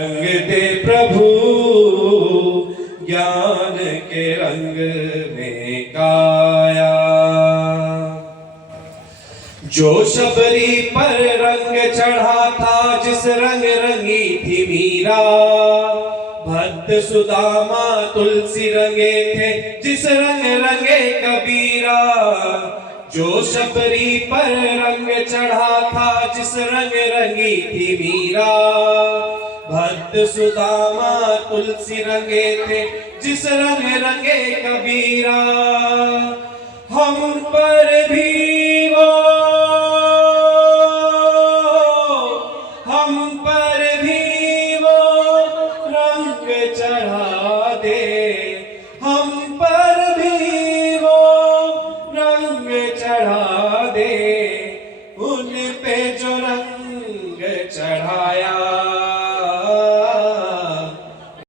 रंग दे प्रभु ज्ञान के रंग में काया। जो शबरी पर रंग चढ़ा था जिस रंग रंगी थी मीरा, भक्त सुदामा तुलसी रंगे थे जिस रंग रंगे कबीरा। जो शबरी पर रंग चढ़ा था जिस रंग रंगी थी मीरा, भक्त सुदामा तुलसी रंगे थे जिस रंग रंगे कबीरा। हम पर भी वो